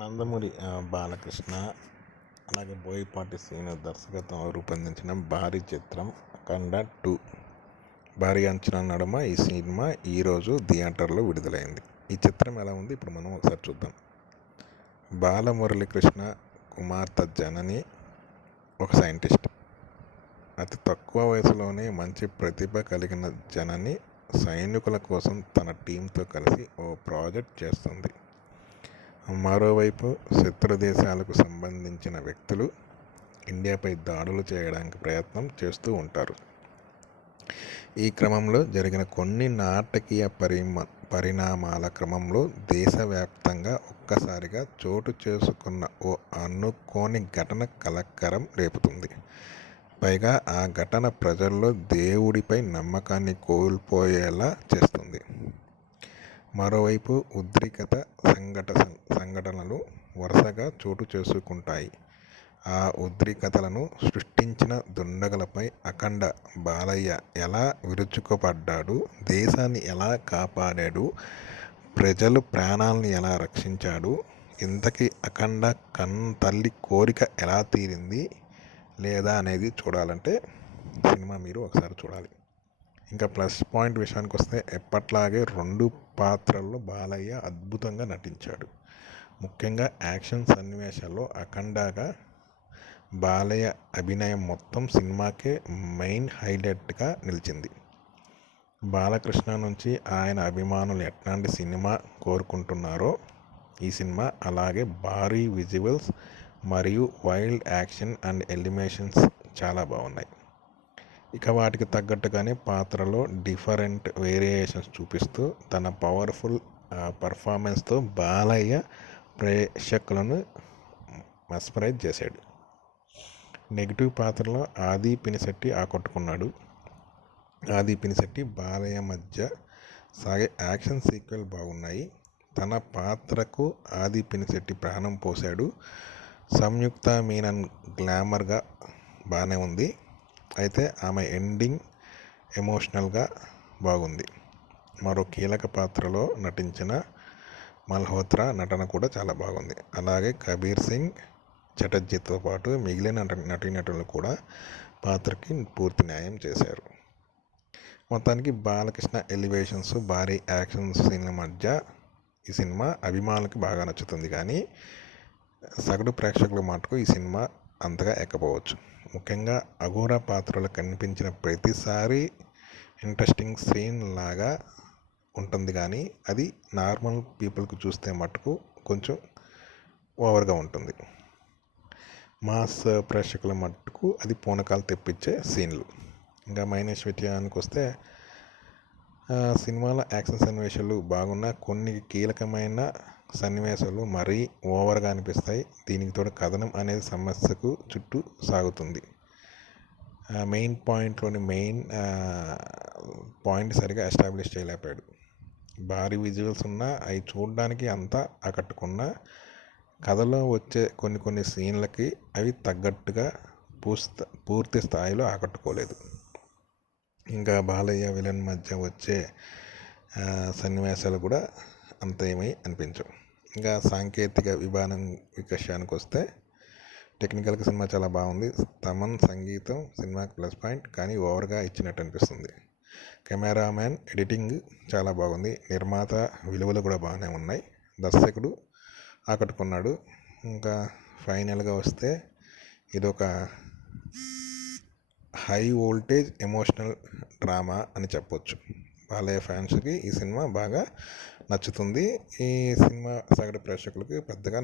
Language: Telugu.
నందమూరి బాలకృష్ణ అలాగే బోయపాటి శ్రీను దర్శకత్వంలో రూపొందించిన భారీ చిత్రం అఖండ 2 భారీ అంచనాల నడుమ ఈ సినిమా ఈరోజు థియేటర్లో విడుదలైంది. ఈ చిత్రం ఎలా ఉంది ఇప్పుడు మనం ఒకసారి చూద్దాం. బాలమురళీకృష్ణ కుమార్తె జనని ఒక సైంటిస్ట్. అతి తక్కువ వయసులోనే మంచి ప్రతిభ కలిగిన జనని సైనికుల కోసం తన టీంతో కలిసి ఓ ప్రాజెక్ట్ చేస్తుంది. మరోవైపు శత్రు దేశాలకు సంబంధించిన వ్యక్తులు ఇండియాపై దాడులు చేయడానికి ప్రయత్నం చేస్తూ ఉంటారు. ఈ క్రమంలో జరిగిన కొన్ని నాటకీయ పరిణామాల క్రమంలో దేశవ్యాప్తంగా ఒక్కసారిగా చోటు చేసుకున్న ఓ అనుకోని ఘటన కలకలం రేపుతుంది. పైగా ఆ ఘటన ప్రజల్లో దేవుడిపై నమ్మకాన్ని కోల్పోయేలా చేస్తుంది. మరోవైపు ఉద్రిక్త సంఘటనలు వరుసగా చోటు చేసుకుంటాయి. ఆ ఉద్రిక్తతలను సృష్టించిన దుండగులపై అఖండ బాలయ్య ఎలా విరుచుకుపడ్డాడు, దేశాన్ని ఎలా కాపాడాడు, ప్రజలు ప్రాణాలను ఎలా రక్షించాడు, ఇంతకీ అఖండ తల్లి కోరిక ఎలా తీరింది లేదా అనేది చూడాలంటే సినిమా మీరు ఒకసారి చూడాలి. ఇంకా ప్లస్ పాయింట్ విషయానికి వస్తే ఎప్పట్లాగే 2 పాత్రల్లో బాలయ్య అద్భుతంగా నటించాడు. ముఖ్యంగా యాక్షన్ సన్నివేశాల్లో అఖండగా బాలయ్య అభినయం మొత్తం సినిమాకే మెయిన్ హైలైట్గా నిలిచింది. బాలకృష్ణ నుంచి ఆయన అభిమానులు ఎట్లాంటి సినిమా కోరుకుంటున్నారో ఈ సినిమా అలాగే భారీ విజువల్స్ మరియు వైల్డ్ యాక్షన్ అండ్ ఎలివేషన్స్ చాలా బాగున్నాయి. ఇక వాటికి తగ్గట్టుగానే పాత్రలో డిఫరెంట్ వేరియేషన్స్ చూపిస్తూ తన పవర్ఫుల్ పర్ఫార్మెన్స్తో బాలయ్య ప్రేక్షకులను మెస్మరైజ్ చేశాడు. నెగిటివ్ పాత్రలో ఆది పినిశెట్టి ఆకట్టుకున్నాడు. ఆది పినిశెట్టి బాలయ్య మధ్య సాగే యాక్షన్ సీక్వెల్ బాగున్నాయి. తన పాత్రకు ఆది పినిశెట్టి ప్రాణం పోశాడు. సంయుక్త మీనన్ గ్లామర్గా బాగానే ఉంది. అయితే ఆమె ఎండింగ్ ఎమోషనల్గా బాగుంది. మరో కీలక పాత్రలో నటించిన మల్హోత్రా నటన కూడా చాలా బాగుంది. అలాగే కబీర్ సింగ్ చటర్జీతో పాటు మిగిలిన నటీనటులు కూడా పాత్రకి పూర్తి న్యాయం చేశారు. మొత్తానికి బాలకృష్ణ ఎలివేషన్స్, భారీ యాక్షన్ సీన్ల మధ్య ఈ సినిమా అభిమానులకి బాగా నచ్చుతుంది. కానీ సగటు ప్రేక్షకుల మటుకు ఈ సినిమా అంతగా ఎక్కపోవచ్చు. ముఖ్యంగా అఘోరా పాత్రలో కనిపించిన ప్రతిసారి ఇంట్రెస్టింగ్ సీన్ లాగా ఉంటుంది. కానీ అది నార్మల్ పీపుల్కి చూస్తే మటుకు కొంచెం ఓవర్గా ఉంటుంది. మాస్ ప్రేక్షకుల మటుకు అది పూనకాలు తెప్పించే సీన్లు. ఇంకా మైనస్ విషయానికి వస్తే సినిమాలో యాక్షన్ సన్నివేశాలు బాగున్నా కొన్ని కీలకమైన సన్నివేశాలు మరీ ఓవర్గా అనిపిస్తాయి. దీనికి తోడు కథనం అనేది సమస్యకు చుట్టూ సాగుతుంది. మెయిన్ పాయింట్ సరిగా ఎస్టాబ్లిష్ చేయలేకపోయాడు. భారీ విజువల్స్ ఉన్నా అవి చూడడానికి అంతా ఆకట్టుకున్న కథలో వచ్చే కొన్ని సీన్లకి అవి తగ్గట్టుగా పూర్తి స్థాయిలో ఆకట్టుకోలేదు. ఇంకా బాలయ్య విలన్ మధ్య వచ్చే సన్నివేశాలు కూడా అంత ఏమీ అనిపించవు. ఇంకా సాంకేతిక విషయానికి వస్తే టెక్నికల్గా సినిమా చాలా బాగుంది. తమన్ సంగీతం సినిమాకి ప్లస్ పాయింట్, కానీ ఓవర్గా ఇచ్చినట్టు అనిపిస్తుంది. కెమెరామ్యాన్ ఎడిటింగ్ చాలా బాగుంది. నిర్మాత విలువలు కూడా బాగానే ఉన్నాయి. దర్శకుడు ఆకట్టుకున్నాడు. ఇంకా ఫైనల్గా వస్తే ఇదొక హై వోల్టేజ్ ఎమోషనల్ డ్రామా అని చెప్పొచ్చు. బాలయ్య ఫ్యాన్స్కి ఈ సినిమా బాగా నచ్చుతుంది. ఈ సినిమా సగటు ప్రేక్షకులకి పెద్దగా